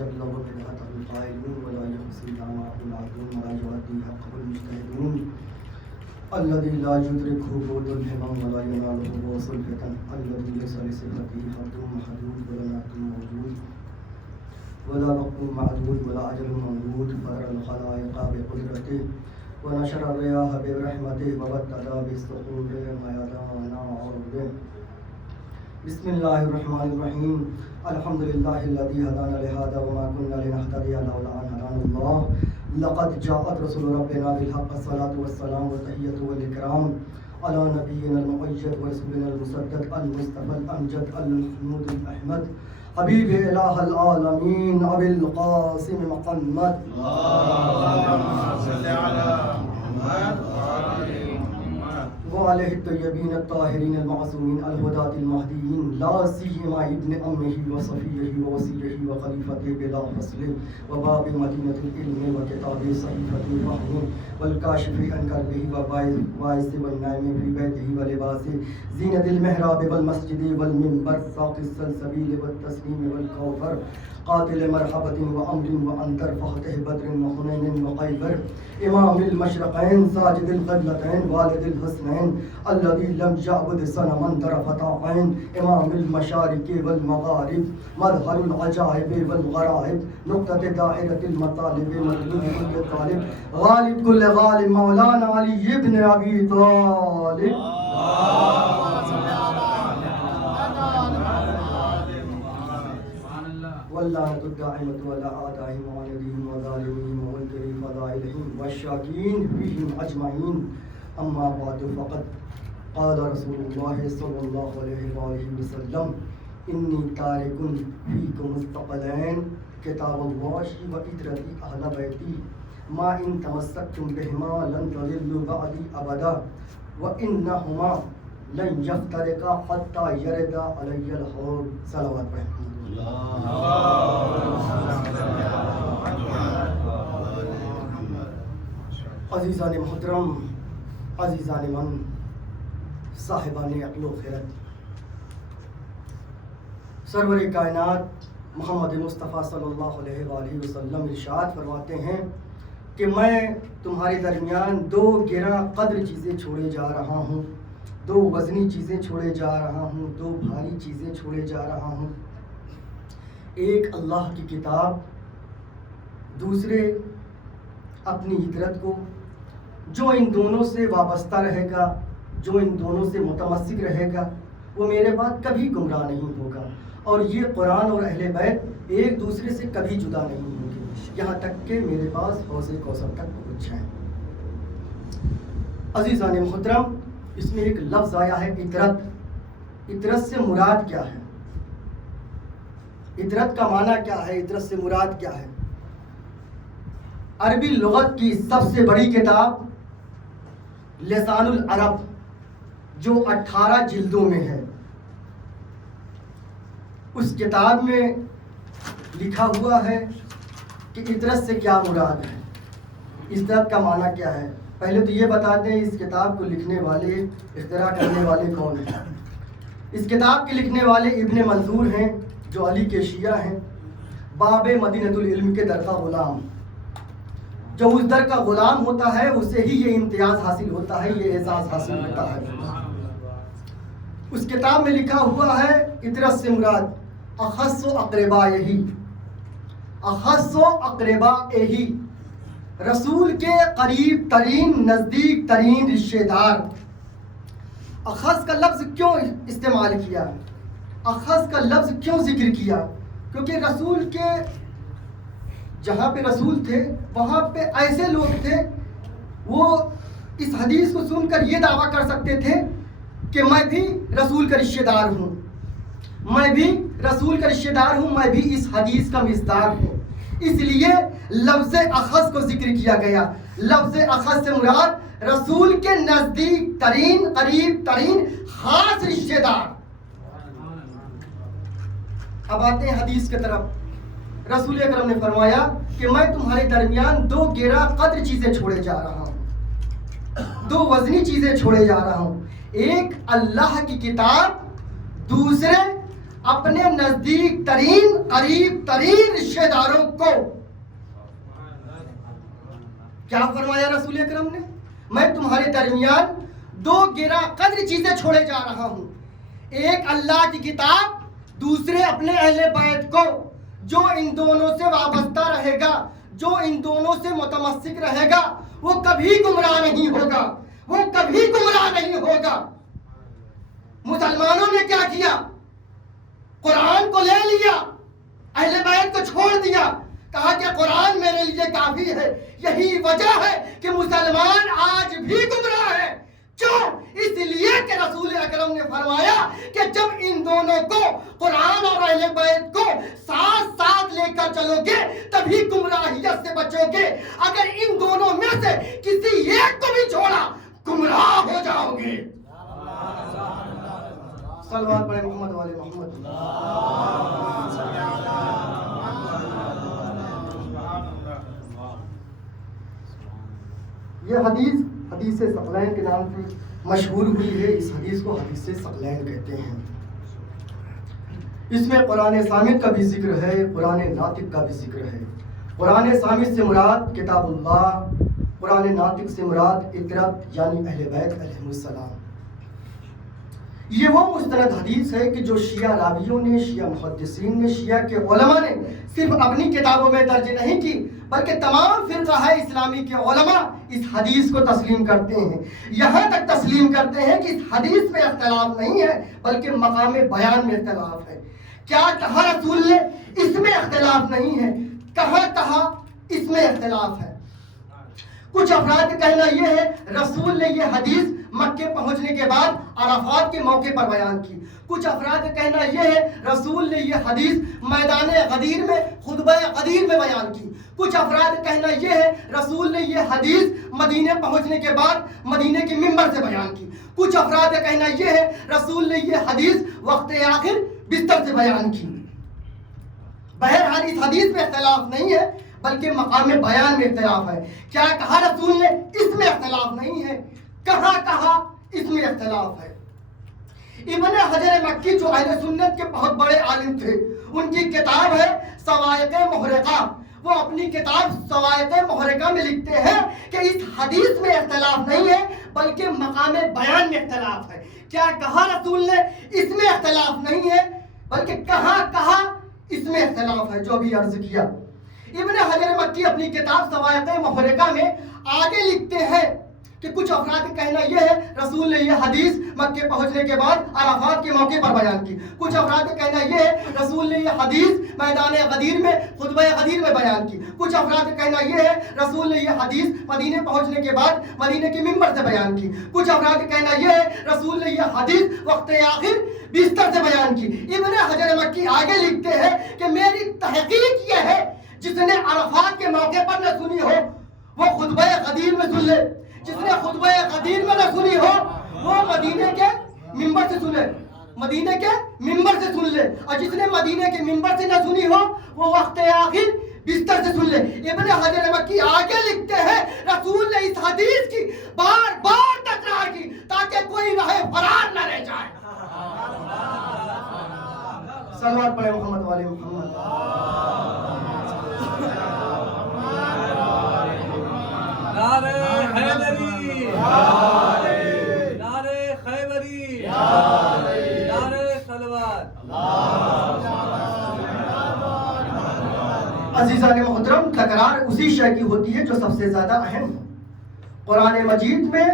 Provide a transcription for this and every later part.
يبلغ بدعته القائلون ولا يحصي دعواه العدلون ولا يؤدي حقه المجتهدون الذي لا يدركه بعد الهمم ولا يناله بوصل الفتن الذي ليس لصفته حد محدود ولا نعت موجود ولا وقت معدود ولا أجل ممدود فرع الخلائق بقدرته ونشر الرياح برحمته وابتدى بالسحور ميدان عرضه. بسم الله الرحمن الرحيم. الحمد لله الذي هدانا لهذا وما كنا لنهتدي لولا أن هدانا الله. لقد جاءت رسول ربنا بالحق الصلاة والسلام والتحية والإكرام على نبينا المؤيد ورسولنا المسدد المصطفى الأمجد المحمود الأحمد حبيب إله العالمين أبي القاسم محمد. اللهم صل على محمد وعليه الطيبين الطاهرين المعصومين الهداة المهديين لا سيما ابن أمه وصفيه ووصيه وخليفته بلا فصل وباب مدينة العلم وكتاب صحيفة الفهم والكاشف عن كربه وباعث والنعيم في بيته ولباسه زينة المحراب والمسجد والمنبر ساق السلسبيل والتسليم والكوثر قاتل مرحبة وأمر وأنتر فاتح بدر وحنين وخيبر إمام المشرقين ساجد القبلتين والد الحسنين الذي لم يعبد صنما طرفة عين إمام المشارق والمغارب مظهر العجائب والغرائب نقطة دائرة المطالب مطلوب كل طالب غالب كل غالب مولانا علي بن أبي طالب. واللعنة الدائمة على أعدائهم وعندهم وظالمهم ومنكر فضائلهم والشاكين فيهم أجمعين. أما بعد فقد قال رسول الله صلى الله عليه وآله وسلم إني تارك فيكم الثقلين كتاب الله وإترتي أهل بيتي ما إن تمسكتم بهما لن تضلوا بعدي أبدا وإنهما لن يفترقا حتى يرد علي الحوض. صلوات رحمة عزیزان محترم، عزیزان من، صاحبان عقل و خرد، سرور کائنات محمد مصطفیٰ صلی اللہ علیہ وآلہ وسلم ارشاد فرماتے ہیں کہ میں تمہارے درمیان دو گراں قدر چیزیں چھوڑے جا رہا ہوں، دو وزنی چیزیں چھوڑے جا رہا ہوں، دو بھاری چیزیں چھوڑے جا رہا ہوں. ایک اللہ کی کتاب، دوسرے اپنی عطرت کو. جو ان دونوں سے وابستہ رہے گا، جو ان دونوں سے متمسک رہے گا، وہ میرے بعد کبھی گمراہ نہیں ہوگا. اور یہ قرآن اور اہل بیت ایک دوسرے سے کبھی جدا نہیں ہوں گے یہاں تک کہ میرے پاس حوض کوثر تک پہنچ جائیں. عزیزان محترم، اس میں ایک لفظ آیا ہے عطرت. عطرت سے مراد کیا ہے؟ عطرت کا معنی کیا ہے؟ عطرت سے مراد کیا ہے؟ عربی لغت کی سب سے بڑی کتاب لسان العرب جو 18 جلدوں میں ہے، اس کتاب میں لکھا ہوا ہے کہ عطرت سے کیا مراد ہے، عطرت کا معنی کیا ہے. پہلے تو یہ بتاتے ہیں اس کتاب کو لکھنے والے، اختراع کرنے والے کون ہیں. اس کتاب کے لکھنے والے ابن منظور ہیں جو علی کے شیعہ ہیں. باب مدینۃ العلم کے در کا غلام، جو اس در کا غلام ہوتا ہے اسے ہی یہ امتیاز حاصل ہوتا ہے، یہ اعزاز حاصل ہوتا ہے. اس کتاب میں لکھا ہوا ہے عطرت سے مراد اخص و اقربائہ، اخص و اقربائہ، رسول کے قریب ترین، نزدیک ترین رشتہ دار. اخص کا لفظ کیوں استعمال کیا؟ اخص کا لفظ کیوں ذکر کیا؟ کیونکہ رسول کے جہاں پہ رسول تھے وہاں پہ ایسے لوگ تھے وہ اس حدیث کو سن کر یہ دعویٰ کر سکتے تھے کہ میں بھی رسول کا رشتہ دار ہوں، میں بھی رسول کا رشتہ دار ہوں، میں بھی اس حدیث کا مصداق ہوں. اس لیے لفظ اخص کو ذکر کیا گیا. لفظ اخص سے مراد رسول کے نزدیک ترین، قریب ترین خاص رشتہ دار. اب آتے ہیں حدیث کی طرف. رسول اکرم نے فرمایا کہ میں تمہارے درمیان دو گراں قدر چیزیں چھوڑے جا رہا ہوں، دو وزنی چیزیں چھوڑے جا رہا ہوں. ایک اللہ کی کتاب، دوسرے اپنے نزدیک ترین قریب ترین رشتہ داروں کو کیا فرمایا رسول اکرم نے؟ میں تمہارے درمیان دو گراں قدر چیزیں چھوڑے جا رہا ہوں، ایک اللہ کی کتاب، دوسرے اپنے اہل بیت کو۔ جو ان دونوں سے وابستہ رہے گا، جو ان دونوں سے متمسک رہے گا، وہ کبھی گمراہ نہیں ہوگا، وہ کبھی گمراہ نہیں ہوگا۔ مسلمانوں نے کیا کیا؟ قرآن کو لے لیا، اہل بیت کو چھوڑ دیا، کہا کہ قرآن میرے لیے کافی ہے۔ یہی وجہ ہے کہ مسلمان آج بھی گمراہ ہے۔ کیوں؟ اس لیے کہ رسول اکرم نے فرمایا کہ جب ان دونوں کو، قرآن اور اہل بیت کو ساتھ ساتھ لے کر چلو گے تبھی گمراہیت سے بچو گے۔ اگر ان دونوں میں سے کسی ایک کو بھی چھوڑا گمراہ ہو جاؤ گے۔ صلوات پڑھیں محمد والے محمد۔ یہ حدیث ثقلین کے نام سے مشہور ہوئی ہے۔ اس حدیث کو حدیث ثقلین کہتے ہیں۔ اس میں قرآن صامت کا بھی ذکر ہے، قرآن ناطق کا بھی ذکر ہے۔ قرآن صامت سے مراد کتاب اللہ، قرآن ناطق سے مراد اطرت یعنی اہل بیت علیہم السلام۔ یہ وہ مستند حدیث ہے کہ جو شیعہ راویوں نے، شیعہ محدثین نے، شیعہ کے علماء نے صرف اپنی کتابوں میں درج نہیں کی بلکہ تمام فرقہ اسلامی کے علماء اس حدیث کو تسلیم کرتے ہیں۔ یہاں تک تسلیم کرتے ہیں کہ اس حدیث میں اختلاف نہیں ہے بلکہ مقام بیان میں اختلاف ہے۔ کیا کہا رسول نے؟ اس میں اختلاف نہیں ہے۔ کہاں کہا؟ اس میں اختلاف ہے۔ کچھ افراد کا کہنا یہ ہے رسول نے یہ حدیث مکے پہنچنے کے بعد عرفات کے موقع پر بیان کی۔ کچھ افراد کا کہنا یہ ہے رسول نے یہ حدیث میدان غدیر میں خطبہ غدیر میں بیان کی۔ کچھ افراد کا کہنا یہ ہے رسول نے یہ حدیث مدینے پہنچنے کے بعد مدینے کے منبر سے بیان کی۔ کچھ افراد کا کہنا یہ ہے رسول نے یہ حدیث وقت آخر بستر سے بیان کی۔ بہرحال اس حدیث میں اختلاف نہیں ہے بلکہ مقام بیان میں اختلاف ہے۔ کیا کہا رسول نے؟ اس میں اختلاف نہیں ہے۔ کہاں کہا؟ اس میں اختلاف ہے۔ ابن حجر مکی جو اہل سنت کے بہت بڑے عالم تھے، ان کی کتاب ہے صواعق محرقہ۔ وہ اپنی کتاب صواعق محرقہ میں لکھتے ہیں کہ اس حدیث میں اختلاف نہیں ہے بلکہ مقام بیان میں اختلاف ہے۔ کیا کہا رسول نے؟ اس میں اختلاف نہیں ہے بلکہ کہاں کہا؟ اس میں اختلاف ہے، جو بھی عرض کیا۔ ابن حجر مکی اپنی کتاب صواعق محرقہ میں آگے لکھتے ہیں کہ کچھ افراد کا کہنا یہ ہے رسول نے یہ حدیث مکے پہنچنے کے بعد عرفات کے موقع پر بیان کی۔ کچھ افراد کا کہنا یہ ہے رسول نے یہ حدیث میدان غدیر میں خطبہ غدیر میں بیان کی۔ کچھ افراد کا کہنا یہ ہے رسول نے یہ حدیث مدینے پہنچنے کے بعد مدینے کے منبر سے بیان کی۔ کچھ افراد کا کہنا یہ ہے رسول نے یہ حدیث وقت آخر بستر سے بیان کی۔ ابن حجر مکی آگے لکھتے ہیں کہ میری تحقیق یہ ہے جس نے عرفات کے موقع پر نہ سنی ہو وہ خطبہ غدیر میں سن لے، جس نے خطبہ غدیر میں نہ سنی ہو وہ مدینے کے منبر سے سن لے، مدینے کے منبر سے سن لے، اور جس نے مدینے کے منبر سے نہ سنی ہو وہ وقت آخر بستر سے سن لے۔ ابن حجر مکی آگے لکھتے ہیں رسول نے اس حدیث کی بار بار تکرار کی تاکہ کوئی راہ فرار نہ رہ جائے۔ صلوات پڑھیں محمد والے محمد۔ نعرہ حیدری، نعرہ خیبری، نعرہ صلوات۔ عزیزان محترم، تکرار اسی شے کی ہوتی ہے جو سب سے زیادہ اہم ہے۔ قرآن مجید میں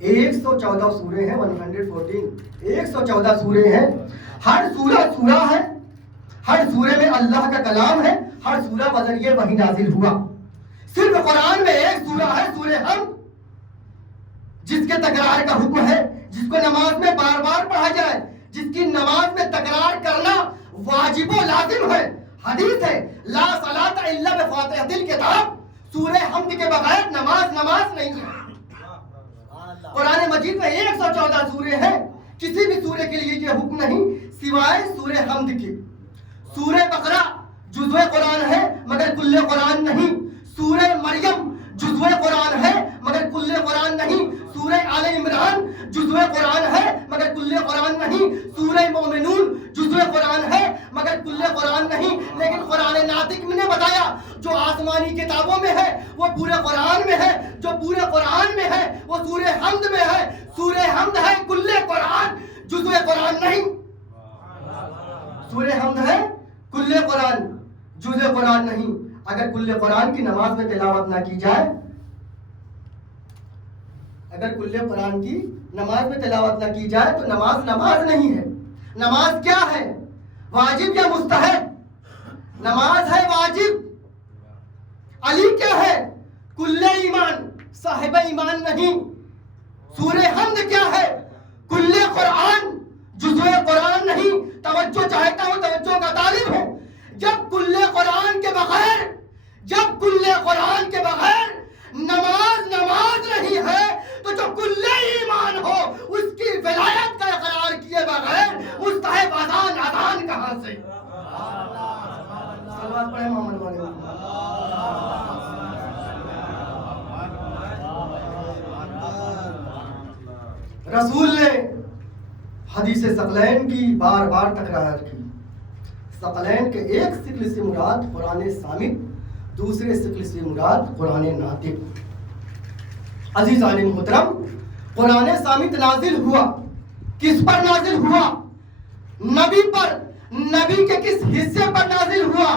114 سورے ہیں، 114 114 سورے ہیں۔ ہر سورہ سورہ ہے، ہر سورے میں اللہ کا کلام ہے، ہر سورہ بذریعہ وحی نازل ہوا۔ صرف قرآن میں ایک سورہ ہے سورہ حمد، جس کے تکرار کا حکم ہے، جس کو نماز میں بار بار پڑھا جائے، جس کی نماز میں تکرار کرنا واجب و لازم ہے۔ حدیث ہے لا صلاۃ الا بفاتحۃ الکتاب، سورہ حمد کے بغیر نماز نہیں ہے۔ قرآن مجید میں 114 سورے ہیں، کسی بھی سورے کے لیے یہ حکم نہیں سوائے سورہ حمد کے۔ سورہ بقرہ جزء قرآن ہے مگر کل قرآن نہیں۔ سورہ مریم جزء قرآن ہے مگر کل قرآن نہیں۔ سورہ آل عمران جزء قرآن ہے مگر کل قرآن نہیں۔ سورہ مومنون جزء قرآن ہے کل قرآن نہیں، لیکن قرآن ناطق میں نے بتایا جو آسمانی کتابوں میں ہے وہ پورے قرآن میں ہے، جو پورے قرآن میں ہے وہ سورہ حمد میں ہے. سورہ حمد ہے کل قرآن، جزء قرآن نہیں. سورہ حمد ہے کل قرآن، جزء قرآن نہیں. اگر کل قرآن کی نماز میں تلاوت نہ کی جائے، اگر کل قرآن کی نماز میں تلاوت نہ کی جائے تو نماز نماز نہیں ہے. نماز کیا ہے؟ واجب یا مستحب؟ نماز ہے واجب. علی کیا ہے؟ کل ایمان، صاحب ایمان نہیں. سورہ حمد کیا ہے؟ کل قرآن، جزء قرآن نہیں. توجہ چاہتا ہوں، توجہ کا طالب ہوں. جب کل قرآن کے بغیر، جب کل قرآن کے بغیر نماز نماز نہیں ہے تو جو کل ایمان ہو اس کی ولایت کا اقرار کیے بغیر مستحب اذان اذان کہاں سے؟ صلوات پڑھیں محمد والے. رسول نے حدیث ثقلین کی بار بار تکرار کی. ثقلین کے ایک ثقل سے مراد قرآن صامت، دوسرے ثقل سے مراد قرآن ناطق. عزیزان محترم، قرآن صامت نازل ہوا، کس پر نازل ہوا؟ نبی پر. نبی کے کس حصے پر نازل ہوا؟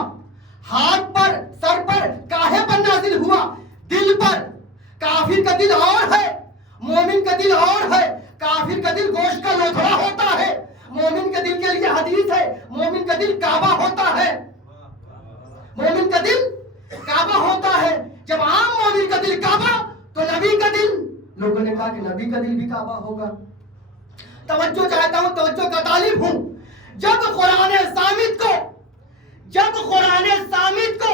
ہاتھ پر، سر پر، کاہے پر نازل ہوا؟ دل پر. کافر کا دل اور ہے، مومن کا دل اور ہے. کافر کا دل گوشت کا لوتھڑا ہوتا ہے، مومن کے دل کے لیے حدیث ہے مومن کا دل کعبہ ہوتا ہے. مومن کا دل کعبہ ہوتا ہے. جب عام مومن کا دل کعبہ تو نبی کا دل، لوگوں نے کہا کہ نبی کا دل بھی کعبہ ہوگا. توجہ چاہتا ہوں، توجہ کا طالب ہوں. جب قرآن صامت کو، جب قرآن صامت کو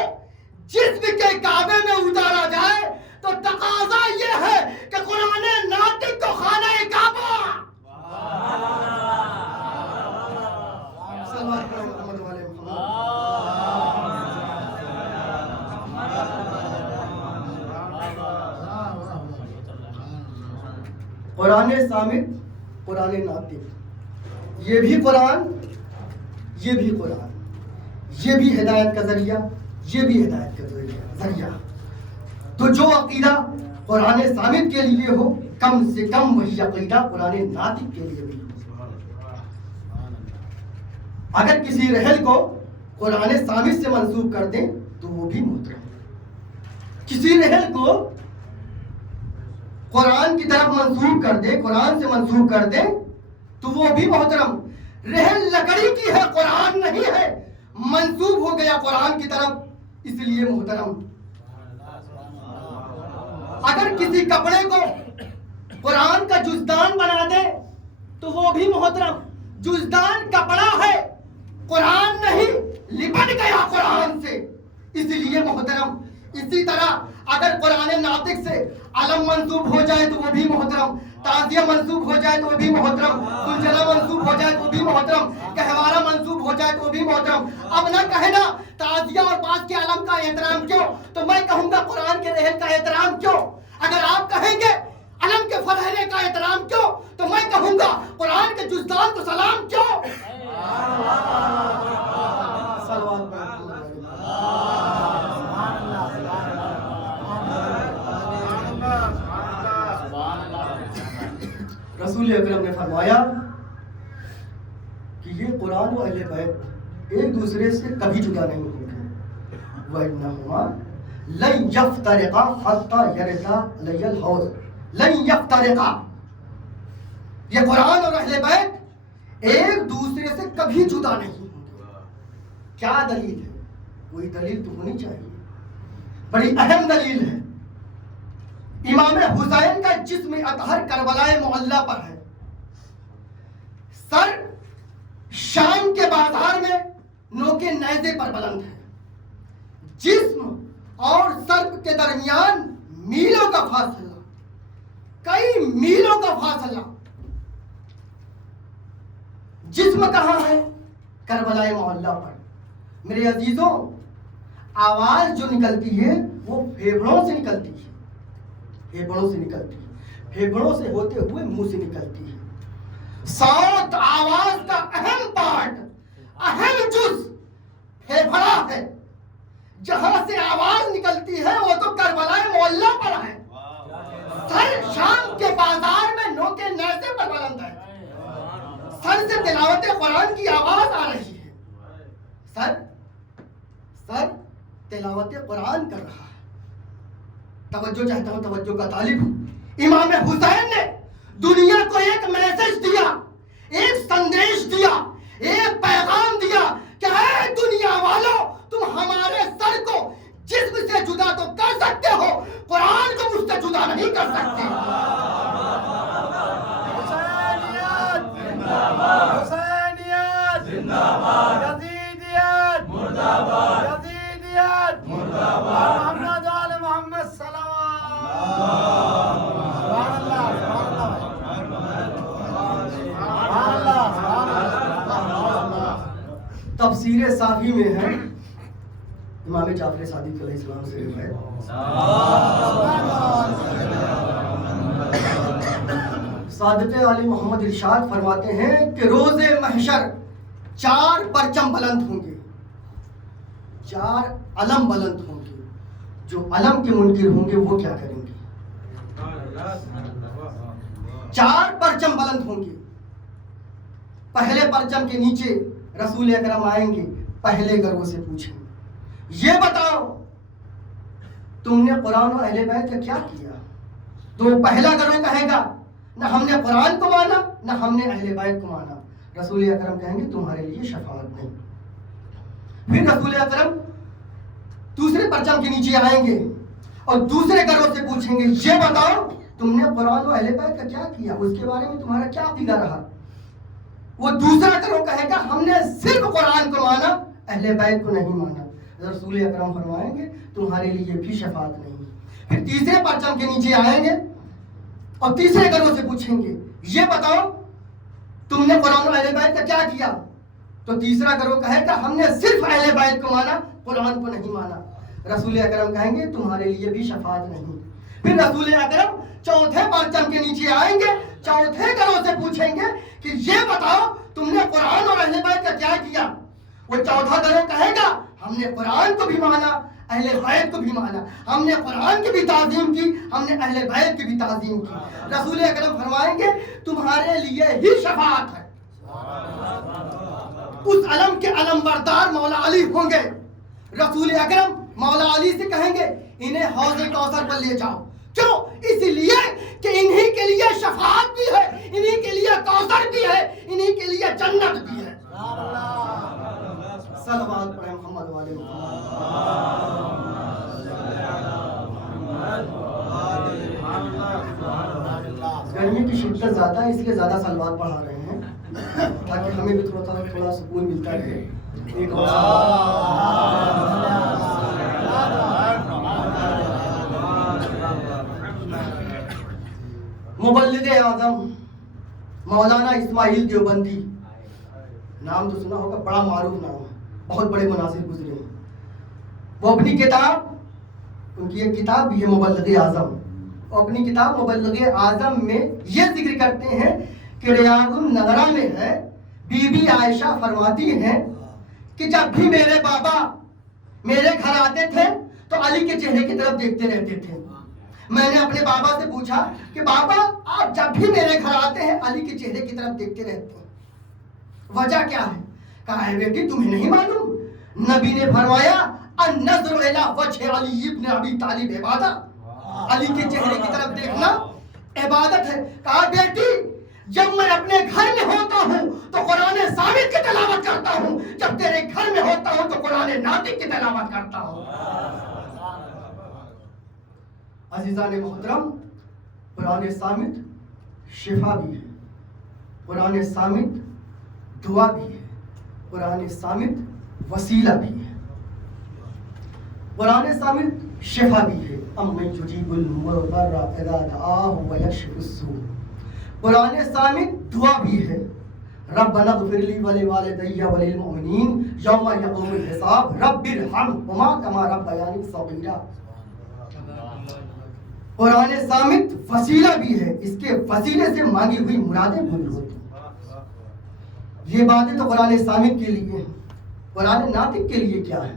جسم کے کعبے میں اتارا جائے تو تقاضا یہ ہے کہ قرآن ناطق کو خانہ کعبہ. صلوات پڑھیں محمد والے محمد. قرآن صامت، قرآن ناطق، یہ بھی قرآن، یہ بھی قرآن، یہ بھی ہدایت کا ذریعہ، یہ بھی ہدایت کا ذریعہ. تو جو عقیدہ قرآن صامت کے لیے ہو کم سے کم وہی عقیدہ قرآن ناطق کے لیے بھی ہو. اگر کسی رحل کو قرآن صامت سے منسوب کر دیں تو وہ بھی محترم. کسی رحل کو قرآن کی طرف منسوب کر دے، قرآن سے منسوب کر دے تو وہ بھی محترم. رحل لکڑی کی ہے، قرآن نہیں ہے، منسوب ہو گیا قرآن کی طرف، اس لیے محترم. اگر کسی کپڑے کو قرآن کا جزدان بنا دے تو وہ بھی محترم. جزدان کپڑا ہے، قرآن نہیں، لپٹ گیا قرآن سے، اس لیے محترم. اسی طرح اگر قرآن ناطق سے علم منسوب ہو جائے تو وہ بھی محترم، تعزیہ منسوب ہو جائے تو وہ بھی محترم، زلزلہ منسوب ہو جائے تو وہ بھی محترم، گہوارہ منسوب ہو جائے تو وہ بھی محترم. اب نہ کہنا تعزیہ اور پاس کے علم کا احترام کیوں، تو میں کہوں گا قرآن کے رحل کا احترام کیوں. اگر آپ کہیں گے علم کے فرحلے کا احترام کیوں، تو میں کہوں گا قرآن کے جزدان کو سلام کیوں. رسول اکرم نے فرمایا کہ یہ قرآن و اہل بیت ایک دوسرے سے کبھی جدا نہیں ہوں گے. وَإِنَّهُمَا لَن يَفْتَرِقَا حَتَّى يَرِدَا عَلَيَّ الْحَوْض. لَن يَفْتَرِقَا، یہ قرآن اور اہل بیت ایک دوسرے سے کبھی جدا نہیں ہوں گے. کیا دلیل ہے؟ کوئی دلیل تو ہونی چاہیے، بڑی اہم دلیل ہے. امام حسین کا جسم اطہر کربلائے معلیٰ پر ہے. سر شام کے بازار میں نوکے نیزے پر بلند ہے. جسم اور سر کے درمیان میلوں کا فاصلہ، کئی میلوں کا فاصلہ. جسم کہاں ہے؟ کربلائے معلیٰ پر. میرے عزیزوں، آواز جو نکلتی ہے وہ پھیپھڑوں سے نکلتی ہے، پھیپھڑوں سے نکلتی ہے، پھیپھڑوں سے ہوتے ہوئے منہ سے نکلتی ہے. صوت، آواز کا اہم پارٹ، اہم جز پھیپھڑا ہے، جہاں سے آواز نکلتی ہے وہ تو کربلا معلیٰ پر ہے، سر شام کے بازار میں نوکے نیزے پر بلند ہے، سر سے تلاوت قرآن کی آواز آ رہی ہے، سر تلاوت قرآن کر رہا ہے، توجہ چاہتا ہوں، توجہ کا طالب ہوں۔ امام حسین نے دنیا کو ایک میسج دیا، ایک سندیش دیا، ایک پیغام دیا کہ اے دنیا والوں، تم ہمارے سر کو جسم سے جدا تو کر سکتے ہو، قرآن کو مجھ سے جدا نہیں کر سکتے۔ حسینیت زندہ باد، یزیدیت مردہ باد، یزیدیت مردہ باد، محمد آل محمد تفسیر صافی میں ہے، امام جعفر صادق علیہ السلام سے روایت، صادق علی محمد ارشاد فرماتے ہیں کہ روز محشر 4 پرچم بلند ہوں گے، 4 علم بلند ہوں گے، جو علم کے منکر ہوں گے وہ کیا کریں گے؟ 4 پرچم بلند ہوں گے، پہلے پرچم کے نیچے رسول اکرم آئیں گے، پہلے گروہ سے پوچھیں گے یہ بتاؤ تم نے قرآن و اہل بیت کا کیا کیا؟ تو پہلا گروہ کہے گا نہ ہم نے قرآن کو مانا نہ ہم نے اہل بیت کو مانا، رسول اکرم کہیں گے تمہارے لیے شفاعت نہیں۔ پھر رسول اکرم دوسرے پرچم کے نیچے آئیں گے اور دوسرے گروہ سے پوچھیں گے یہ بتاؤ تم نے قرآن و اہل بیت کا کیا کیا، اس کے بارے میں تمہارا کیا عقیدہ رہا؟ وہ دوسرا گروہ کہے گا ہم نے صرف قرآن کو مانا، اہل بیت کو نہیں مانا، رسول اکرم فرمائیں گے تمہارے لیے بھی شفاعت نہیں۔ پھر تیسرے پرچم کے نیچے آئیں گے اور تیسرے گروہ سے پوچھیں گے یہ بتاؤ تم نے قرآن و اہل بیت کا کیا کیا، تو تیسرا گروہ کہے گا ہم نے صرف اہل بیت کو مانا، قرآن کو نہیں مانا، رسول اکرم کہیں گے تمہارے لیے بھی شفاعت نہیں۔ پھر رسول اکرم چوتھے پرچم کے نیچے آئیں گے، چوتھے گروہ سے پوچھیں گے کہ یہ بتاؤ تم نے قرآن اور اہل بیت کا کیا کیا، وہ چوتھا گروہ کہے گا ہم نے قرآن کو بھی مانا، اہل بیت کو بھی مانا، ہم نے قرآن کی بھی تعظیم کی، ہم نے اہل بیت کی بھی تعظیم کی، رسول اکرم فرمائیں گے تمہارے لیے ہی شفاعت ہے۔ اس علم کے علم بردار مولا علی ہوں گے، رسول اکرم مولا علی سے کہیں گے انہیں حوض کوثر پر لے جاؤ، کیوں؟ اس لیے کہ انہی کے لیے شفاعت بھی ہے، انہی کے لیے کوثر بھی ہے، انہی کے لیے جنت بھی ہے۔ صلوات پڑھیں محمد والے گرمی کی شدت زیادہ ہے اس لیے زیادہ صلوات پڑھا رہے ہیں تاکہ ہمیں بھی تھوڑا سکون ملتا رہے۔ مبلغ اعظم مولانا اسماعیل دیوبندی، نام تو سنا ہوگا، بڑا معروف نام ہے، بہت بڑے مناظر گزرے ہیں، وہ اپنی کتاب، ان کی ایک کتاب بھی ہے مبلغ اعظم، اور اپنی کتاب مبلغ اعظم میں یہ ذکر کرتے ہیں کہ ریاض النظرہ میں ہے، بی بی عائشہ فرماتی ہیں کہ جب بھی میرے بابا میرے گھر آتے تھے تو علی کے چہرے کی طرف دیکھتے رہتے تھے۔ میں نے اپنے بابا سے پوچھا کہ بابا آپ جب بھی میرے گھر آتے ہیں علی کے چہرے کی طرف دیکھتے رہتے ہیں، وجہ کیا ہے؟ کہا ہے بیٹی تمہیں نہیں معلوم؟ نبی نے فرمایا النظر الی وجہ علی ابن ابی طالب عبادت، علی کے چہرے کی طرف دیکھنا عبادت ہے۔ کہا بیٹی جب میں اپنے گھر میں ہوتا ہوں تو قرآن ثابت کی تلاوت کرتا ہوں، جب تیرے گھر میں ہوتا ہوں تو قرآن ناطق کی تلاوت کرتا ہوں۔ عزیزان محترم، قرآن صامت شفا بھی ہے، قرآن صامت دعا بھی ہے، قرآن صامت وسیلہ بھی ہے، قرآن صامت شفا بھی ہے۔ امن یجیب المضطر اذا دعاہ ویکشف السوء، قرآن صامت دعا بھی ہے۔ ربنا اغفر لی ولوالدی وللمؤمنین یوم یقوم الحساب رب ارحمہما کما ربیانی صغیرا، قرآن صامت وسیلہ بھی ہے، اس کے وسیلے سے مانگی ہوئی مرادیں پوری ہوتی ہیں۔ یہ باتیں تو قرآن صامت کے لیے ہیں، قرآن ناطق کے لیے کیا ہے؟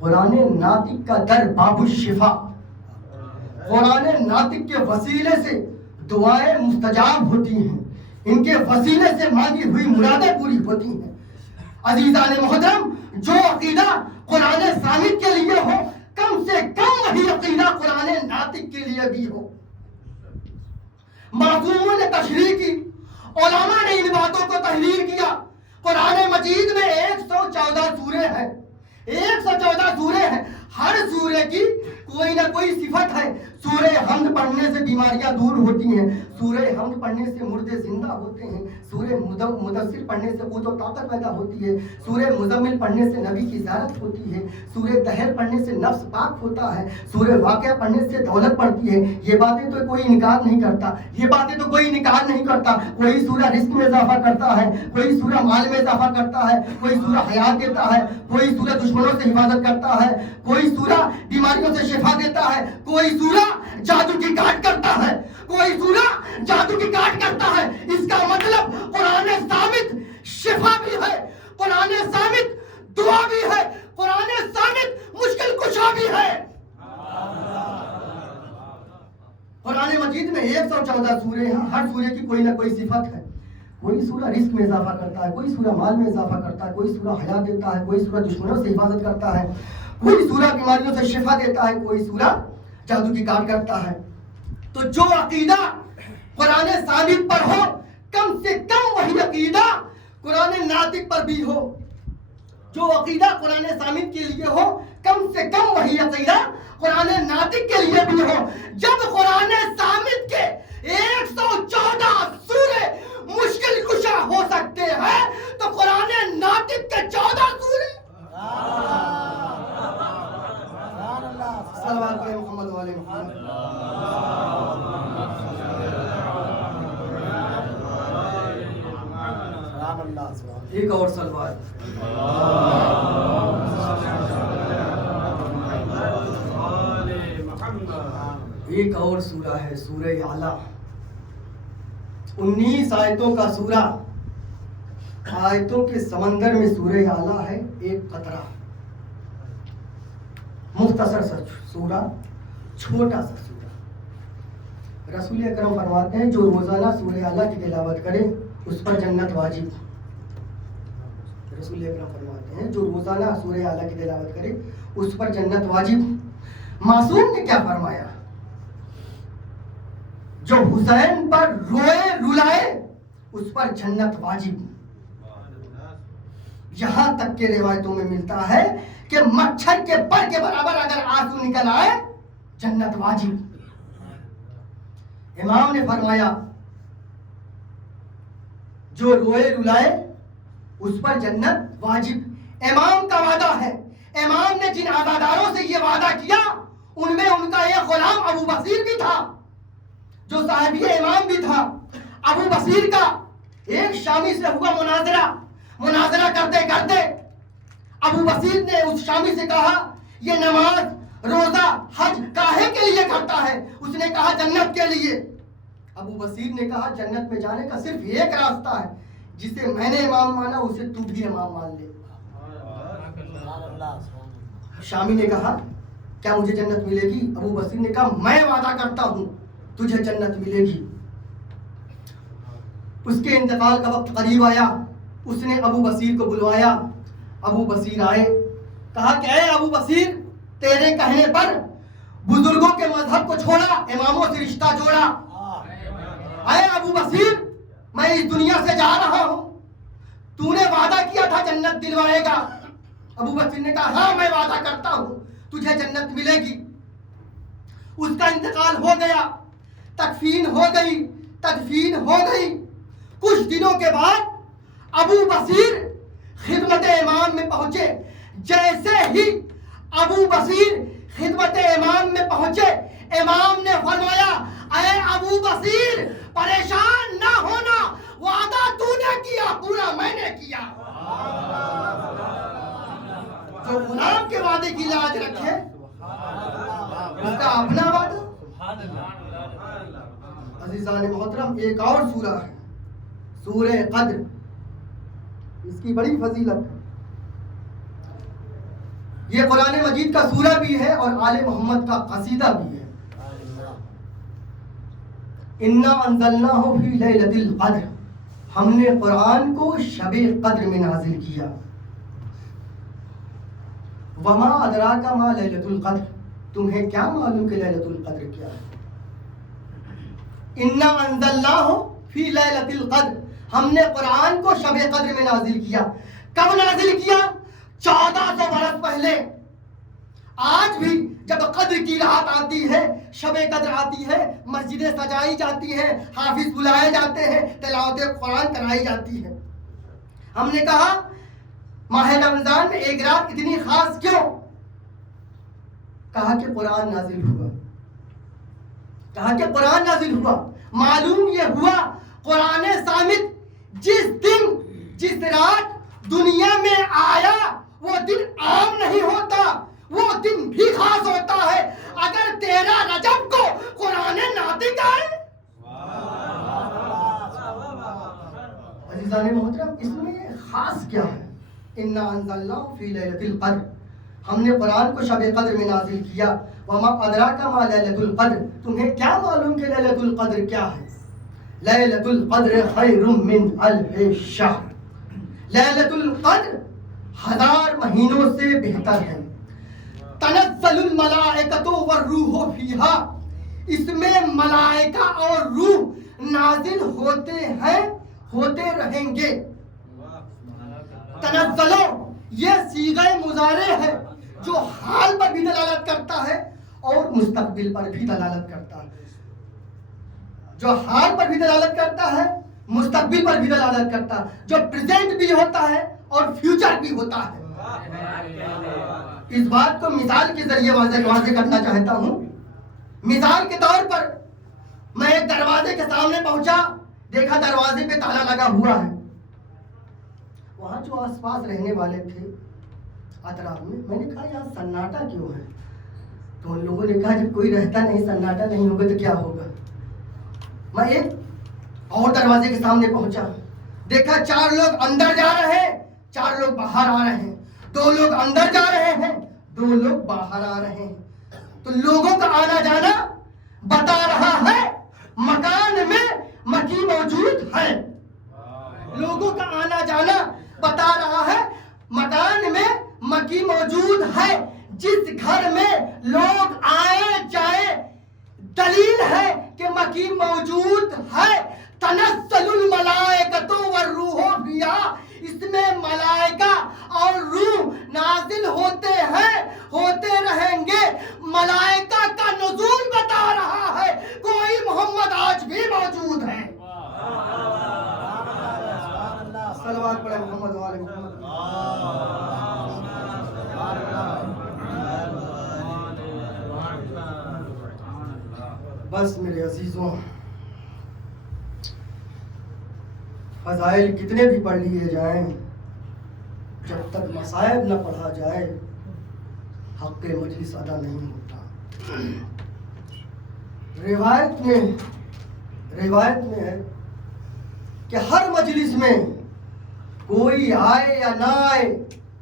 قرآن ناطق کا در باب الشفا، قرآن ناطق کے وسیلے سے دعائیں مستجاب ہوتی ہیں، ان کے وسیلے سے مانگی ہوئی مرادیں پوری ہوتی ہیں۔ عزیزان محترم، جو عقیدہ قرآن صامت کے لیے ہو، کم سے کم وہی عقیدہ قرآن ناطق کے لیے بھی ہو۔ معصوموں نے تشریح کی، علماء نے ان باتوں کو تحریر کیا۔ قرآن مجید میں 114 سورے ہیں، 114 سورے ہیں، ہر سورے کی کوئی نہ کوئی صفت ہے۔ سورہ حمد پڑھنے سے بیماریاں دور ہوتی ہیں، سورہ حمد پڑھنے سے مردے زندہ ہوتے ہیں، سورہ مدثر پڑھنے سے قوت و طاقت پیدا ہوتی ہے، سورہ مزمل پڑھنے سے نبی کی زیارت ہوتی ہے، سورہ دہر پڑھنے سے نفس پاک ہوتا ہے، سورہ واقعہ پڑھنے سے دولت بڑھتی ہے۔ یہ باتیں تو کوئی انکار نہیں کرتا، یہ باتیں تو کوئی انکار نہیں کرتا۔ کوئی سورہ رزق میں اضافہ کرتا ہے، کوئی سورہ مال میں اضافہ کرتا ہے، کوئی سورہ حیات دیتا ہے، کوئی سورہ دشمنوں سے حفاظت کرتا ہے، کوئی سورہ بیماریوں سے شفا دیتا ہے، کوئی سورہ جادو کی کاٹ کرتا ہے، کوئی سورہ جادو کی کاٹ کرتا ہے۔ اس کا مطلب قرآن صامت شفا بھی ہے، قرآن صامت دعا بھی ہے، قرآن صامت مشکل کشا بھی ہے۔ قرآن مجید میں 114 سورے ہیں، ہر سورے کی کوئی نہ کوئی صفت ہے۔ کوئی سورہ رزق میں اضافہ کرتا ہے، کوئی سورہ مال میں اضافہ کرتا ہے، کوئی سورہ حیات دیتا ہے، کوئی سورہ دشمنوں سے حفاظت کرتا ہے، کوئی سورہ بیماریوں سے شفا دیتا ہے، کوئی سورہ جادو کی کاٹ کرتا ہے۔ تو جو عقیدہ قرآن صامت پر ہو، کم سے کم وہی عقیدہ قرآن ناطق پر بھی ہو۔ جو عقیدہ قرآن صامت کے لیے ہو، کم سے کم وہی عقیدہ قرآن ناطق کے لیے بھی ہو۔ جب قرآن صامت کے 114 سورے مشکل کشا ہو سکتے ہیں، تو قرآن ناطق کے 14 سورے صلوات علی محمد و علی محمد۔ ایک اور صلوات۔ ایک اور سورہ ہے سورہ اعلیٰ، 19 آیتوں کا سورہ، آیتوں کے سمندر میں سورہ اعلیٰ ہے ایک قطرہ، مختصر سا سورہ، چھوٹا سا سورہ۔ رسول اکرم فرماتے ہیں جو روزانہ سورہ اعلیٰ کی تلاوت کرے اس پر جنت واجب۔ رسول اکرم فرماتے ہیں جو روزانہ سورہ اعلیٰ کی تلاوت کرے اس پر جنت واجب۔ معصوم نے کیا فرمایا؟ جو حسین پر روئے رلائے اس پر جنت واجب۔ یہاں تک کہ روایتوں میں ملتا ہے کہ مچھر کے پر کے برابر اگر آنسو نکل آئے جنت واجب۔ امام نے فرمایا جو روئے رلائے اس پر جنت واجب۔ امام کا وعدہ ہے، امام نے جن عزاداروں سے یہ وعدہ کیا ان میں ان کا ایک غلام ابو بصیر بھی تھا جو صاحبی امام بھی تھا۔ ابو بصیر کا ایک شامی سے ہوا مناظرہ کرتے کرتے ابو بصیر نے اس شامی سے کہا یہ نماز روزہ حج کاہے کے لیے کرتا ہے؟ اس نے کہا جنت کے لیے۔ ابو بصیر نے کہا جنت میں جانے کا صرف ایک راستہ ہے، جسے میں نے امام مانا اسے تو بھی امام مان لے۔ شامی نے کہا کیا مجھے جنت ملے گی؟ ابو بصیر نے کہا میں وعدہ کرتا ہوں تجھے جنت ملے گی۔ اس کے انتقال کا وقت قریب آیا، اس نے ابو بصیر کو بلوایا۔ ابو بصیر آئے، کہا کہ اے ابو بصیر تیرے کہنے پر بزرگوں کے مذہب کو چھوڑا، اماموں سے رشتہ جوڑا۔ اے ابو بصیر میں اس دنیا سے جا رہا ہوں، تو نے وعدہ کیا تھا جنت دلوائے گا۔ ابو بصیر نے کہا ہاں میں وعدہ کرتا ہوں تجھے جنت ملے گی۔ اس کا انتقال ہو گیا، تکفین ہو گئی، تدفین ہو گئی۔ کچھ دنوں کے بعد ابو بصیر خدمت امام میں پہنچے۔ جیسے ہی ابو بصیر خدمت امام میں پہنچے، امام نے فرمایا اے ابو بصیر پریشان نہ ہونا، وعدہ تو نے کیا پورا میں نے کیا۔ جو غلام کے وعدے کی لاج رکھے اس کا اپنا وعدہ۔ عزیزان محترم ایک اور سورہ ہے سورہ قدر، اس کی بڑی فضیلت ہے۔ یہ قرآن مجید کا سورہ بھی ہے اور آل محمد کا قصیدہ بھی ہے. انا انزلناہ فی لیلۃ القدر، ہم نے قرآن کو شب قدر میں نازل کیا. وما ادراک ما لیلۃ القدر، تمہیں کیا معلوم کہ لیلۃ القدر کیا ہے؟ انا انزلناہ فی لیلۃ القدر، ہم نے قرآن کو شب قدر میں نازل کیا. کب نازل کیا؟ 1400 برس پہلے. آج بھی جب قدر کی رات آتی ہے، شب قدر آتی ہے، مسجدیں سجائی جاتی ہیں، حافظ بلائے جاتے ہیں، تلاوت قرآن کرائی جاتی ہے. ہم نے کہا ماہ رمضان میں ایک رات اتنی خاص کیوں؟ کہا کہ قرآن نازل ہوا. کہا کہ قرآن نازل ہوا. معلوم یہ ہوا قرآن صامت جس دن جس رات دنیا میں آیا وہ دن عام نہیں ہوتا، وہ دن بھی خاص ہوتا ہے. اگر 13 رجب کو قرآن ناطق آئے، عزیزان محترم، اس میں خاص کیا ہے؟ انا انزلناہ فی لیلۃ القدر، ہم نے قرآن کو شب قدر میں نازل کیا. وما ادراک ما لیلۃ القدر، تمہیں کیا معلوم کہ لیلۃ القدر کیا ہے؟ لیلۃ القدر خیر من الف شہر، لیلۃ القدر 1000 مہینوں سے بہتر ہے. تنزل الملائکۃ والروح فیہا، اس میں ملائکہ اور روح نازل ہوتے ہیں، ہوتے رہیں گے. تنزلو یہ صیغہ مضارع ہے جو حال پر بھی دلالت کرتا ہے اور مستقبل پر بھی دلالت کرتا ہے. جو حال پر بھی دلالت کرتا ہے، مستقبل پر بھی دلالت کرتا ہے، جو پریزنٹ بھی ہوتا ہے اور فیوچر بھی ہوتا ہے. اس بات کو مثال کے ذریعے واضح کرنا چاہتا ہوں. مثال کے طور پر میں ایک دروازے کے سامنے پہنچا، دیکھا دروازے پہ تالا لگا ہوا ہے. وہاں جو آس پاس رہنے والے تھے اطراف میں نے کہا یہاں سناٹا کیوں ہے؟ تو ان لوگوں نے کہا جب کوئی رہتا نہیں، سناٹا نہیں ہوگا تو کیا ہوگا. میں ایک اور دروازے کے سامنے پہنچا، دیکھا 4 لوگ اندر جا رہے ہیں، 4 لوگ باہر آ رہے ہیں. 2 لوگ اندر جا رہے ہیں، 2 لوگ باہر آ رہے ہیں. تو لوگوں کا آنا جانا بتا رہا ہے مکان میں مکی موجود ہے. لوگوں کا آنا جانا بتا رہا ہے مکان میں مکی موجود ہے. جس گھر میں لوگ آئے جائے دلیل ہے کہ مکی موجود ہے. تنزل الملائکۃ والروح فیہا، اس میں ملائکہ اور روح نازل ہوتے ہیں، ہوتے رہیں گے. ملائکہ کا نزول بتا رہا ہے کوئی محمد آج بھی موجود ہے. صلوات پڑھیں محمد و آل محمد. بس میرے عزیزوں، فضائل کتنے بھی پڑھ لیے جائیں، جب تک مصائب نہ پڑھا جائے حق مجلس ادا نہیں ہوتا. روایت میں ہے کہ ہر مجلس میں کوئی آئے یا نہ آئے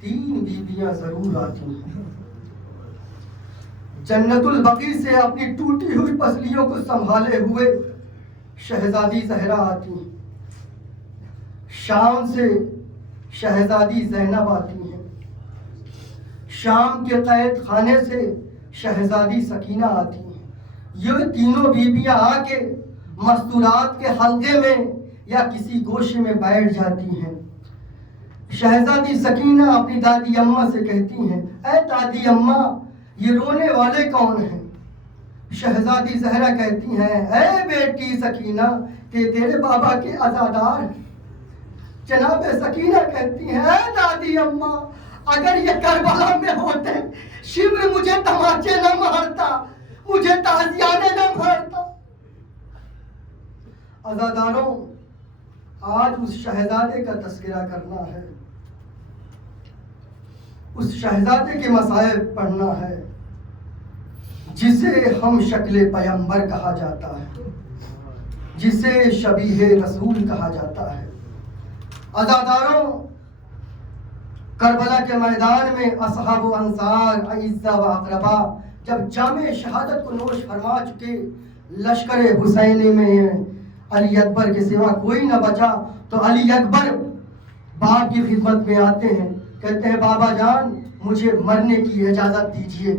3 بیویاں ضرور آتی ہیں. جنت البقیع سے اپنی ٹوٹی ہوئی پسلیوں کو سنبھالے ہوئے شہزادی زہرا آتی ہیں. شام سے شہزادی زینب آتی ہیں. شام کے قید خانے سے شہزادی سکینہ آتی ہیں. یہ تینوں بیویاں آ کے مستورات کے حلقے میں یا کسی گوشے میں بیٹھ جاتی ہیں. شہزادی سکینہ اپنی دادی اماں سے کہتی ہیں، اے دادی اماں یہ رونے والے کون ہیں؟ شہزادی زہرا کہتی ہیں، اے بیٹی سکینہ تیرے بابا کے عزادار ہیں. جناب سکینہ کہتی ہیں، اے دادی اماں اگر یہ کربلا میں ہوتے شمر مجھے تماچے نہ مارتا، مجھے تازیانے نہ پھاڑتا. عزاداروں، آج اس شہزادے کا تذکرہ کرنا ہے، اس شہزادے کے مصائب پڑھنا ہے جسے ہم شکل پیمبر کہا جاتا ہے، جسے شبیہ رسول کہا جاتا ہے. عزاداروں، کربلا کے میدان میں اصحاب و انصار اعزا و اقربا جب جامع شہادت کو نوش فرما چکے، لشکر حسینی میں علی اکبر کے سوا کوئی نہ بچا، تو علی اکبر باپ کی خدمت میں آتے ہیں، کہتے ہیں بابا جان مجھے مرنے کی اجازت دیجیے۔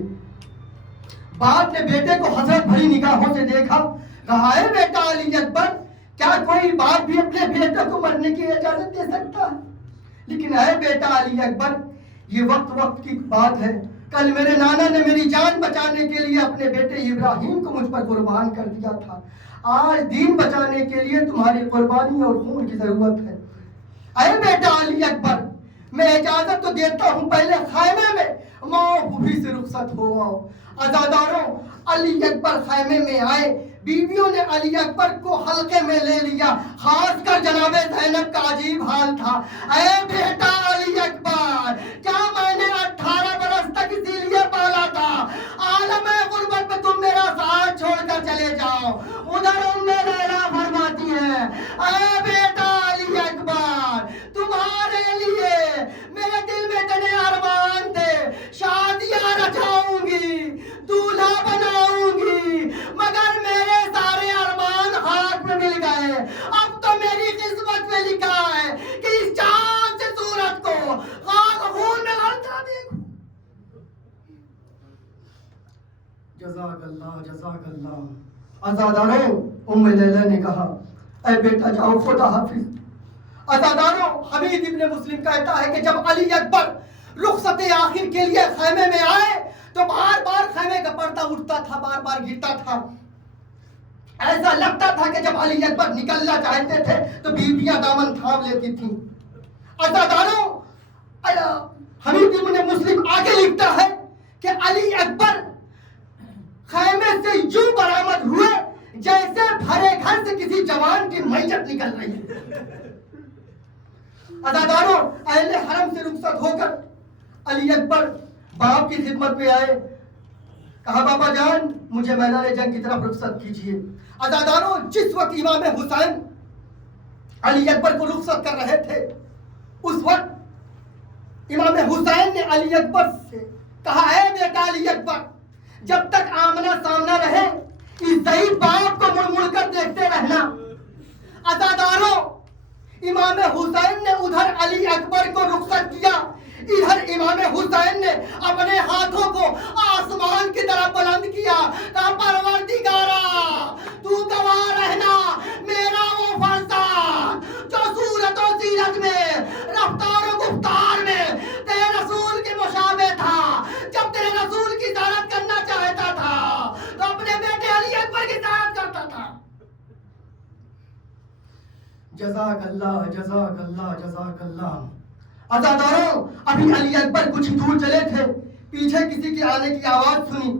باپ نے بیٹے کو حسرت بھری نگاہوں سے دیکھا، کہا ہے بیٹا علی اکبر، کیا کوئی باپ بھی اپنے بیٹے کو مرنے کی اجازت دے سکتا ہے؟ لیکن اے بیٹا علی اکبر، یہ وقت کی بات ہے، کل میرے نانا نے میری جان بچانے کے لیے اپنے بیٹے ابراہیم کو مجھ پر قربان کر دیا تھا، آج دین بچانے کے لیے تمہاری قربانی اور خون کی ضرورت ہے۔ اے بیٹا علی اکبر، میں اجازت تو دیتا ہوں، پہلے خیمے میں ماں پھوپھی سے رخصت ہو آؤ۔ عزاداروں، علی اکبر خیمے میں آئے، بیویوں نے علی اکبر کو حلقے میں لے لیا، خاص کر جناب زینب کا عجیب حال تھا۔ اے بیٹا علی اکبر، کیا میں نے 18 برس تک اسی لیے پالا تھا؟ عالم غربت میں تم میرا ساتھ چھوڑ کر چلے جاؤ۔ ادھر ام لیلا فرماتی ہے، اے بیٹا علی اکبر، تمہارے لیے میرے دل میں اتنے ارمان تھے، شادیاں رچاؤں گی، دولہا بناؤں گی، مگر میرے سارے ارمان ہاتھ میں مل گئے۔ اب تو میری قسمت میں لکھا ہے کہ اس چاند سے سورج کو خاک خون میں غرقہ دیکھوں۔ جزاک اللہ، جزاک اللہ۔ عزاداروں، ام لیلا نے کہا، اے بیٹا جاؤ، خدا حافظ۔ عزاداروں، حمید ابن مسلم کہتا ہے کہ جب علی اکبر رخصت آخر کے لیے خیمے میں آئے تو بار بار خیمے کا پردہ اٹھتا تھا، بار بار گرتا تھا۔ ایسا لگتا تھا کہ جب علی اکبر نکلنا چاہتے تھے تو بیویاں دامن تھام لیتی تھیں۔ عزاداروں، حمید ابن مسلم آگے لکھتا ہے کہ علی اکبر خیمے سے یوں برآمد ہوئے جیسے بھرے گھر سے کسی جوان کی میت نکل رہی ہے۔ عزاداروں، اہل حرم سے رخصت ہو کر علی اکبر باپ کی خدمت میں آئے، کہا بابا جان مجھے میدان جنگ کی طرف رخصت کیجیے۔ عزاداروں، جس وقت امام حسین علی اکبر کو رخصت کر رہے تھے، اس وقت امام حسین نے علی اکبر سے کہا، اے بیٹا علی اکبر، جب تک آمنا سامنا رہے اس ضعیف باپ کو مڑ مڑ کر دیکھتے رہنا۔ عزاداروں، امام حسین نے ادھر علی اکبر کو رخصت کیا، ادھر امام حسین نے اپنے ہاتھوں کو آسمان کی طرف بلند کیا، کہا پروردگارا تو گواہ رہنا، میرا وہ فرزند جو صورت و سیرت میں، رفتار و گفتار میں تیرے رسول کے مشابہ تھا، جب تیرے رسول کی زیارت کرنا چاہتا تھا تو اپنے بیٹے علی اکبر کی زیارت کرتا تھا۔ جزاک اللہ، جزاک اللہ، جزاک اللہ۔ عزاداروں، ابھی علی اکبر کچھ دور چلے تھے، پیچھے کسی کے آنے کی آواز سنی۔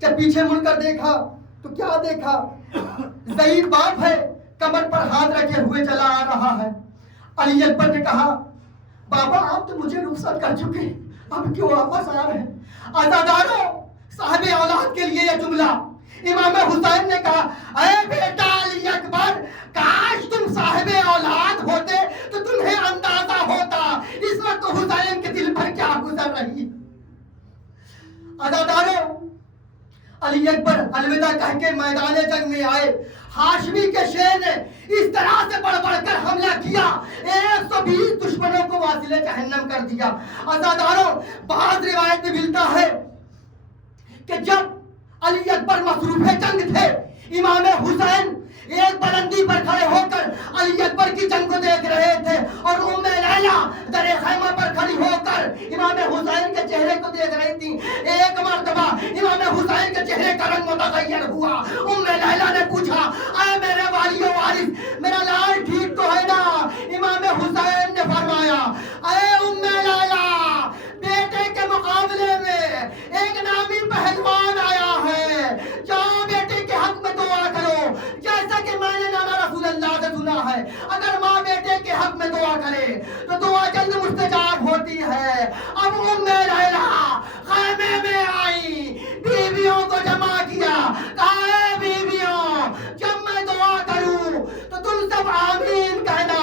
جب پیچھے مڑ کر دیکھا تو کیا دیکھا؟ ضعیف باپ ہے، کمر پر ہاتھ رکھے ہوئے چلا آ رہا ہے۔ علی اکبر نے کہا، بابا آپ تو مجھے رخصت کر چکے، اب کیوں واپس آ رہے ہیں؟ عزاداروں، صاحب اولاد کے لیے یہ جملہ امام حسین نے کہا، اے بیٹا علی اکبر، کاش تم صاحب اولاد ہوتے تو تمہیں اندازہ ہوتا اس وقت حسین کے دل پر کیا گزر رہی ہے۔ عزاداروں، علی اکبر الوداع کہہ کے میدان جنگ میں آئے، ہاشمی کے شیر نے اس طرح سے بڑھ بڑھ کر حملہ کیا، 120 دشمنوں کو واصل جہنم کر دیا۔ عزاداروں، بعض روایت میں ملتا ہے کہ جب علی اکبر مصروف جنگ تھے، امام حسین ایک بلندی پر کھڑے ہو کر علی اکبر کی جنگ کو دیکھ رہے تھے، اور ام لیلا در خیمہ پر کھڑی ہو کر امام حسین کے چہرے کو دیکھ رہی تھی۔ ایک مرتبہ امام حسین کے چہرے کا رنگ متغیر ہوا، ام لیلا نے پوچھا، اے میرے والی و وارث، میرا لال ٹھیک تو ہے نا؟ امام حسین نے فرمایا، اے ام لیلا، بیٹے کے مقابلے میں ایک نامی پہلوان آیا ہے، جاؤ بیٹے کے حق میں دعا کرو، جیسا کہ میں نے نانا رسول اللہ سے سنا ہے، اگر ماں بیٹے کے حق میں دعا کرے تو دعا جلد مستجاب ہوتی ہے۔ اب ام لیلا خیمے میں آئی، بیویوں کو جمع کیا، کہا، اے بیویوں، جب میں دعا کروں تو تم سب آمین کہنا۔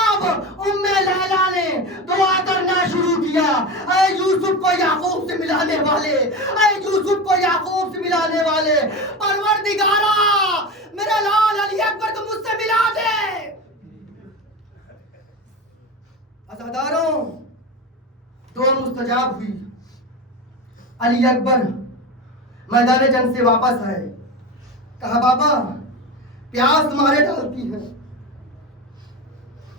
اب ام لیلا نے دعا کرنا شروع دیا. اے یوسف کو یعقوب سے ملانے والے, اے یوسف کو یعقوب سے ملانے والے, پروردگارا میرا لال علی اکبر کو مجھ سے ملا دے. عزاداروں, دعا مستجاب ہوئی. علی اکبر میدان جنگ سے واپس آئے. کہا بابا پیاس تمہارے ڈالتی ہے.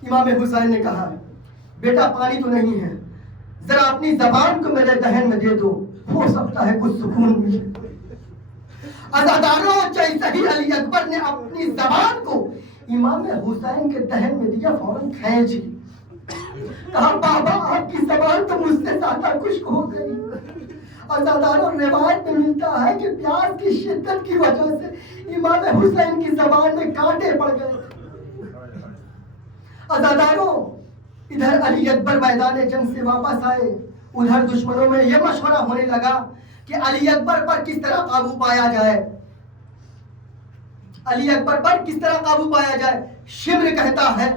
امام حسین نے کہا بیٹا پانی تو نہیں ہے, ذرا اپنی زبان کو میرے دہن میں دے دو, ہو سکتا ہے کچھ سکون ملے. عزاداروں, جیسے ہی علی اکبر نے اپنی زبان کو امام حسین کے دہن میں دیا, فوراً کھینچ لی. کہا بابا آپ کی زبان تو مجھ سے زیادہ خشک ہو گئی. عزاداروں, روایت میں ملتا ہے کہ پیاس کی شدت کی وجہ سے امام حسین کی زبان میں کانٹے پڑ گئے. عزاداروں, ادھر علی اکبر میدان جنگ سے واپس آئے, ادھر دشمنوں میں یہ مشورہ ہونے لگا کہ علی اکبر پر کس طرح قابو پایا جائے. علی اکبر پر کس طرح قابو پایا جائے. شمر کہتا ہے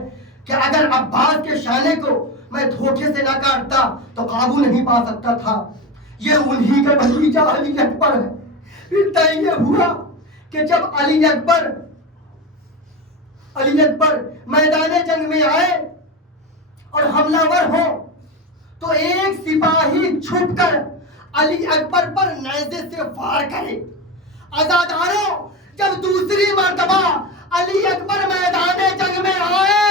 کہ اگر عباس کے شانے کو میں دھوکے سے نہ کاٹتا تو قابو نہیں پا سکتا تھا. یہ انہی کا بھتیجا علی اکبر ہے. پھر طے یہ ہوا کہ جب علی اکبر میدان جنگ میں آئے اور حملہ ور ہو تو ایک سپاہی چھپ کر علی اکبر پر نیزے سے وار کرے. عزاداروں, جب دوسری مرتبہ علی اکبر میدان جنگ میں آئے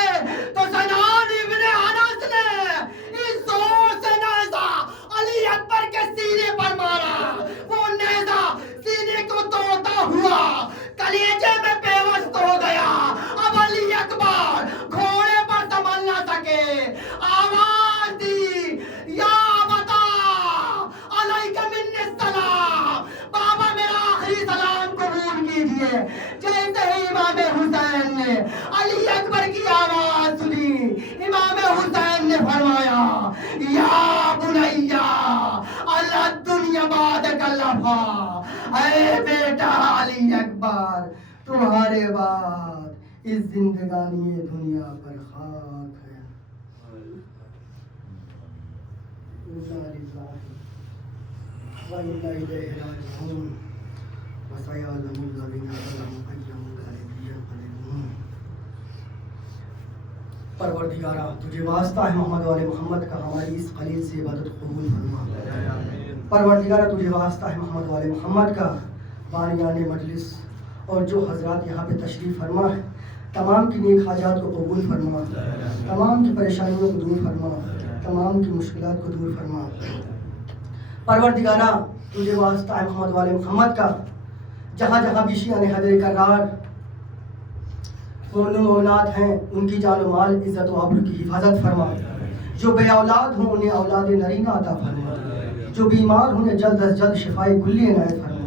تو سنان ابن انس نے اس زور سے نیزہ علی اکبر کے سینے پر مارا. وہ نیزہ سینے کو توڑتا ہوا کلیجے میں پیوست ہو گیا. اب علی اکبر گھوڑے پر سنبھل نہ سکے, آواز دی یا بتا علیک منی السلام, بابا میرا آخری سلام قبول کیجئے. جیسے ہی امام حسین نے علی اکبر کی آواز سنی, امام حسین نے فرمایا یا بنیا الدنیا بعدک لفا, اے بیٹا علی اکبر تمہارے بعد اس زندگانی دنیا پر خاک ہے. انا للہ و انا الیہ راجعون. وسيعلم الذين ظلموا أي منقلب ينقلبون. پروردگارا تجھے واسطہ ہے محمد والے محمد کا, ہماری اس قلیل سے عبادت قبول فرما. پروردگارا تجھے واسطہ ہے محمد والے محمد کا, بانیان مجلس اور جو حضرات یہاں پہ تشریف فرما ہے تمام کی نیک حاجات کو قبول فرما, تمام کی پریشانیوں کو دور فرما, تمام کی مشکلات کو دور فرما. پروردگارا تجھے واسطہ ہے محمد والے محمد کا, جہاں جہاں بھی شیعہ حیدر کرار مومن مومنات ہیں ان کی جان و مال عزت و آبرو کی حفاظت فرما. جو بے اولاد ہوں انہیں اولاد نرینہ عطا فرما, جو بیمار ہوں انہیں جلد از جلد شفائی کلی عنایت فرما,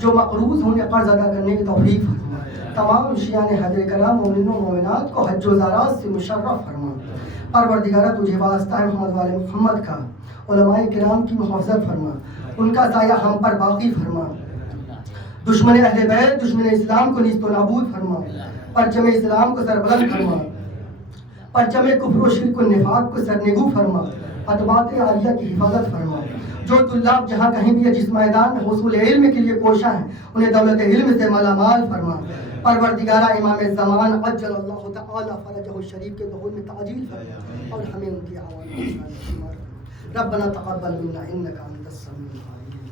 جو مقروض ہوں انہیں قرض ادا کرنے کی توفیق فرما. تمام شیعہ حیدر کرام مومن و مومنات کو حج و زیارات سے مشرف فرما. پروردگارہ تجھے واسطہ ہے محمد والے محمد کا, علماء کرام کی محفظت فرما, ان کا سایہ ہم پر باقی فرما. دشمن اہل بیت دشمن اسلام کو نیست و نابود فرما, پرچم اسلام کو سربلند فرما, پرچم کفر و شرک و نفاق کو سرنگو فرما, ادبات عالیہ کی حفاظت فرما. جو طلاب جہاں کہیں بھی جس میدان میں حصول علم کے لیے کوشاں ہیں انہیں دولت علم سے مالا مال فرما. پروردگارہ امام زمان عجل اللہ تعالی فرجہ الشریف کے ظہور میں تعجیل فرما اور ہمیں ان کی آواز ربنا تقبل منا انک انت السمیع العلیم.